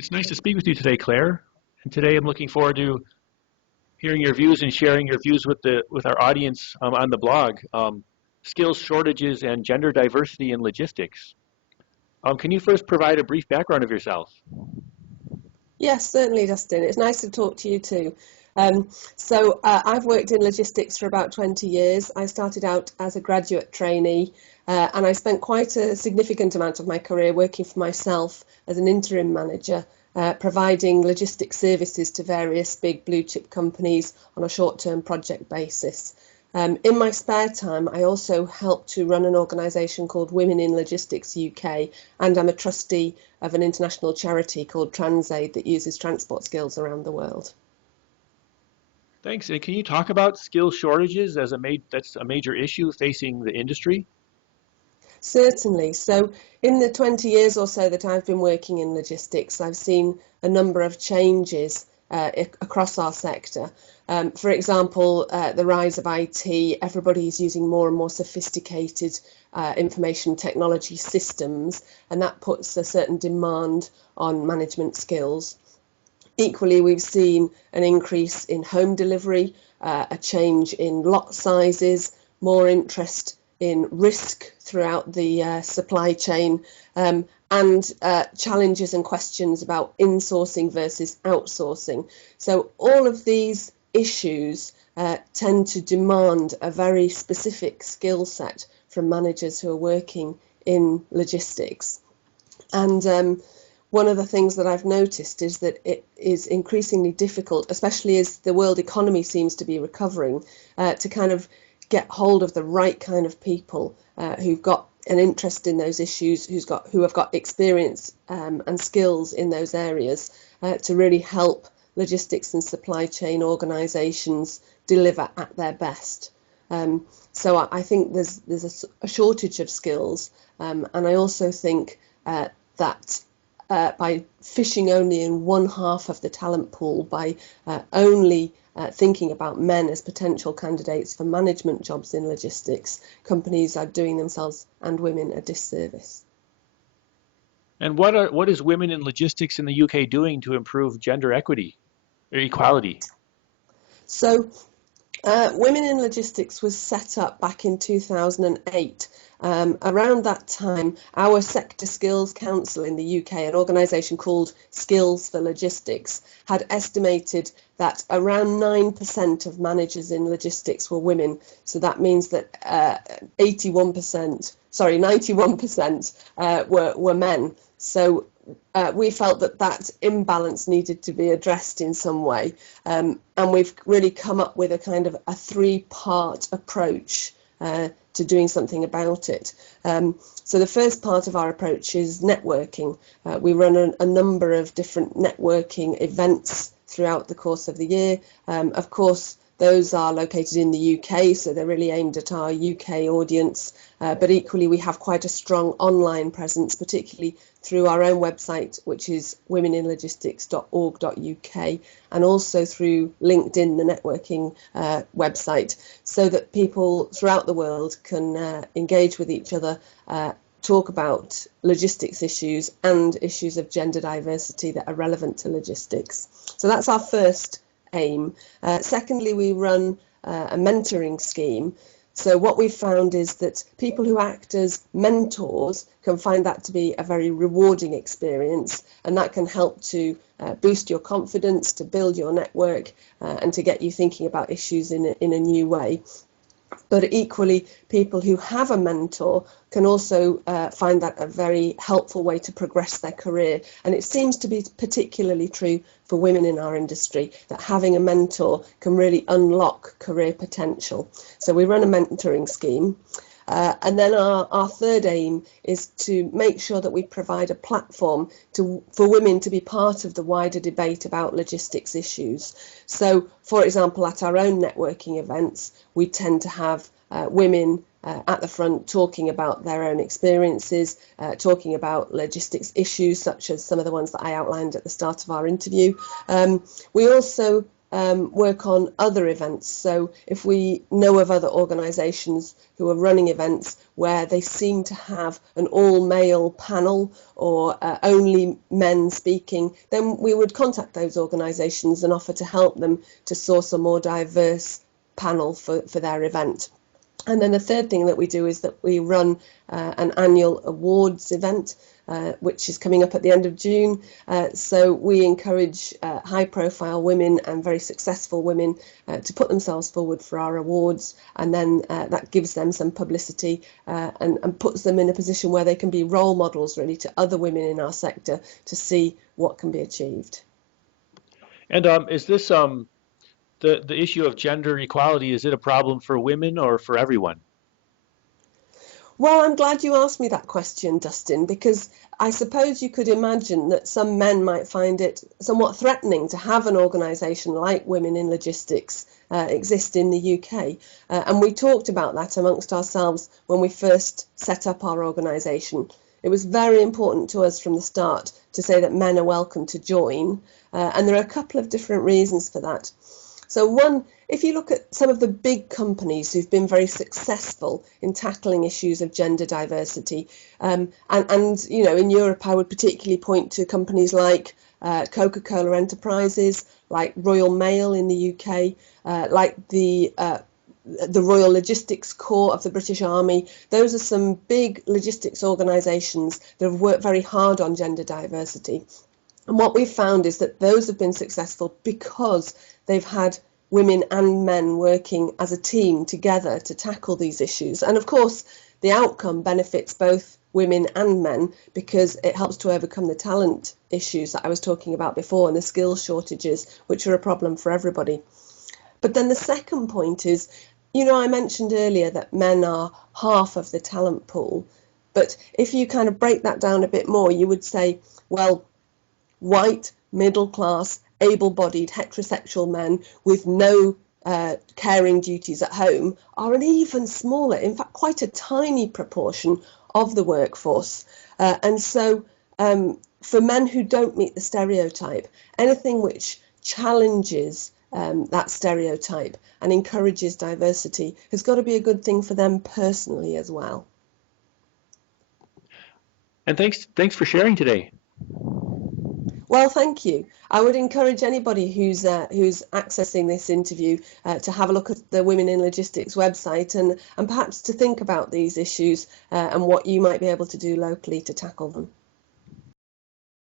It's nice to speak with you today, Claire. And today I'm looking forward to hearing your views and sharing your views with our audience on the blog. Skills shortages and gender diversity in logistics. Can you first provide a brief background of yourself? Yes, certainly, Dustin. It's nice to talk to you too. I've worked in logistics for about 20 years. I started out as a graduate trainee, and I spent quite a significant amount of my career working for myself as an interim manager, providing logistics services to various big blue chip companies on a short-term project basis. In my spare time, I also help to run an organisation called Women in Logistics UK, and I'm a trustee of an international charity called Transaid that uses transport skills around the world. Thanks. And can you talk about skill shortages as that's a major issue facing the industry? Certainly. So in the 20 years or so that I've been working in logistics, I've seen a number of changes across our sector. For example, the rise of IT, everybody is using more and more sophisticated information technology systems, and that puts a certain demand on management skills. Equally, we've seen an increase in home delivery, a change in lot sizes, more interest in risk throughout the supply chain, and challenges and questions about insourcing versus outsourcing. So all of these issues tend to demand a very specific skill set from managers who are working in logistics. And one of the things that I've noticed is that it is increasingly difficult, especially as the world economy seems to be recovering, to kind of get hold of the right kind of people who've got an interest in those issues, who have got experience and skills in those areas to really help logistics and supply chain organisations deliver at their best. So I think there's a shortage of skills, and I also think that by fishing only in one half of the talent pool, by only thinking about men as potential candidates for management jobs in logistics, companies are doing themselves and women a disservice. And what is Women in Logistics in the UK doing to improve gender equity or equality? So Women in Logistics was set up back in 2008. Around that time, our Sector Skills Council in the UK, an organisation called Skills for Logistics, had estimated that around 9% of managers in logistics were women. So that means that 91% were men. So we felt that imbalance needed to be addressed in some way. And we've really come up with a kind of a three-part approach to doing something about it. So the first part of our approach is networking. We run a number of different networking events throughout the course of the year. Of course, those are located in the UK, so they're really aimed at our UK audience. But equally, we have quite a strong online presence, particularly through our own website, which is womeninlogistics.org.uk, and also through LinkedIn, the networking website, so that people throughout the world can engage with each other, talk about logistics issues and issues of gender diversity that are relevant to logistics. So that's our first aim. Secondly, we run a mentoring scheme. So what we've found is that people who act as mentors can find that to be a very rewarding experience, and that can help to boost your confidence, to build your network, and to get you thinking about issues in a new way. But equally, people who have a mentor can also find that a very helpful way to progress their career. And it seems to be particularly true for women in our industry, that having a mentor can really unlock career potential. So we run a mentoring scheme. And then our third aim is to make sure that we provide a platform for women to be part of the wider debate about logistics issues. So, for example, at our own networking events, we tend to have women at the front talking about their own experiences, talking about logistics issues, such as some of the ones that I outlined at the start of our interview. We also work on other events. So if we know of other organisations who are running events where they seem to have an all-male panel or only men speaking, then we would contact those organisations and offer to help them to source a more diverse panel for their event. And then the third thing that we do is that we run an annual awards event, which is coming up at the end of June. So we encourage high-profile women and very successful women to put themselves forward for our awards, and then that gives them some publicity and puts them in a position where they can be role models really to other women in our sector to see what can be achieved. And is this the issue of gender equality, is it a problem for women or for everyone? Well, I'm glad you asked me that question, Dustin, because I suppose you could imagine that some men might find it somewhat threatening to have an organisation like Women in Logistics exist in the UK. And we talked about that amongst ourselves when we first set up our organisation. It was very important to us from the start to say that men are welcome to join. And there are a couple of different reasons for that. So one, if you look at some of the big companies who've been very successful in tackling issues of gender diversity, and you know, in Europe, I would particularly point to companies like Coca-Cola Enterprises, like Royal Mail in the UK, like the Royal Logistics Corps of the British Army. Those are some big logistics organisations that have worked very hard on gender diversity. And what we've found is that those have been successful because they've had women and men working as a team together to tackle these issues. And of course, the outcome benefits both women and men because it helps to overcome the talent issues that I was talking about before and the skills shortages, which are a problem for everybody. But then the second point is, you know, I mentioned earlier that men are half of the talent pool. But if you kind of break that down a bit more, you would say, well, white, middle class, able-bodied, heterosexual men with no caring duties at home are an even smaller, in fact, quite a tiny proportion of the workforce. And so for men who don't meet the stereotype, anything which challenges that stereotype and encourages diversity has got to be a good thing for them personally as well. And thanks for sharing today. Well, thank you. I would encourage anybody who's accessing this interview to have a look at the Women in Logistics website and perhaps to think about these issues and what you might be able to do locally to tackle them.